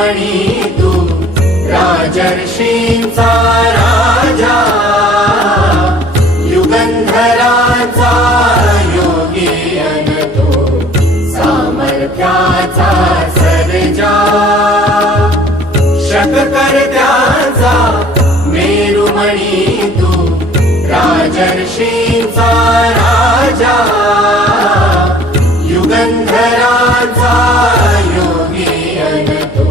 मेरुमणि तू राजर्षींचा राजा, युगंधराचा योगी अन तू सामर्थ्याचा सर्जा, शककर्त्याचा मेरुमणि तू राजर्षींचा राजा, युगंधराचा योगी अन तू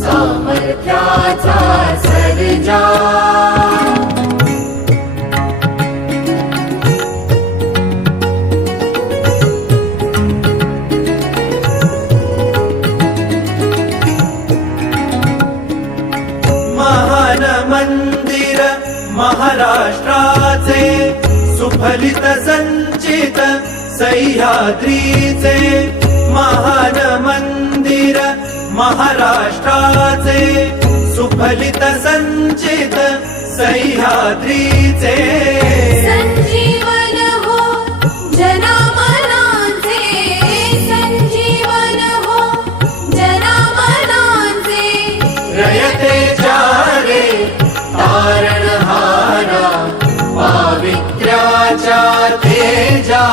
सामर्थ्याचा सर्जा। महान मंदिर महाराष्ट्राचे, सुफलित संचित सह्याद्रीचे, महान मंदिर महाराष्ट्राचे, सुफलित संचित सह्याद्रीचे, संजीवन हो जनामनांचे, संजीवन हो जनामनांचे, रयतेच्या रे तारणहारा, पावित्र्याच्या तेजा,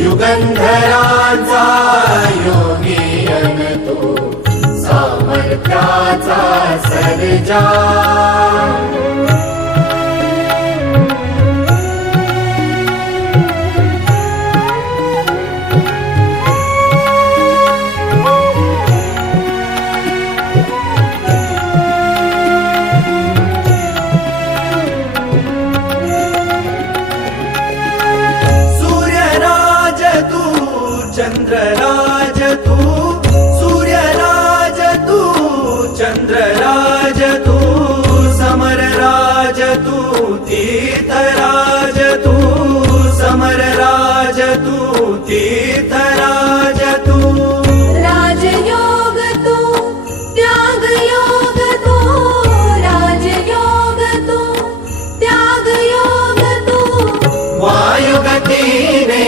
युगंधराचा योगी अन तू सामर्थ्याचा सर्जा। चंद्रराज तू, सूर्यराज तू, चंद्रराज तू, समरराज तू, तीर्थराज तू, समरराज तू, तीर्थराज तू, राजयोग तू, त्यागयोग तू, राजयोग तू, त्यागयोग तू, वायुगतीने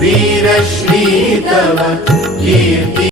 वीरश्री तव कीर्ति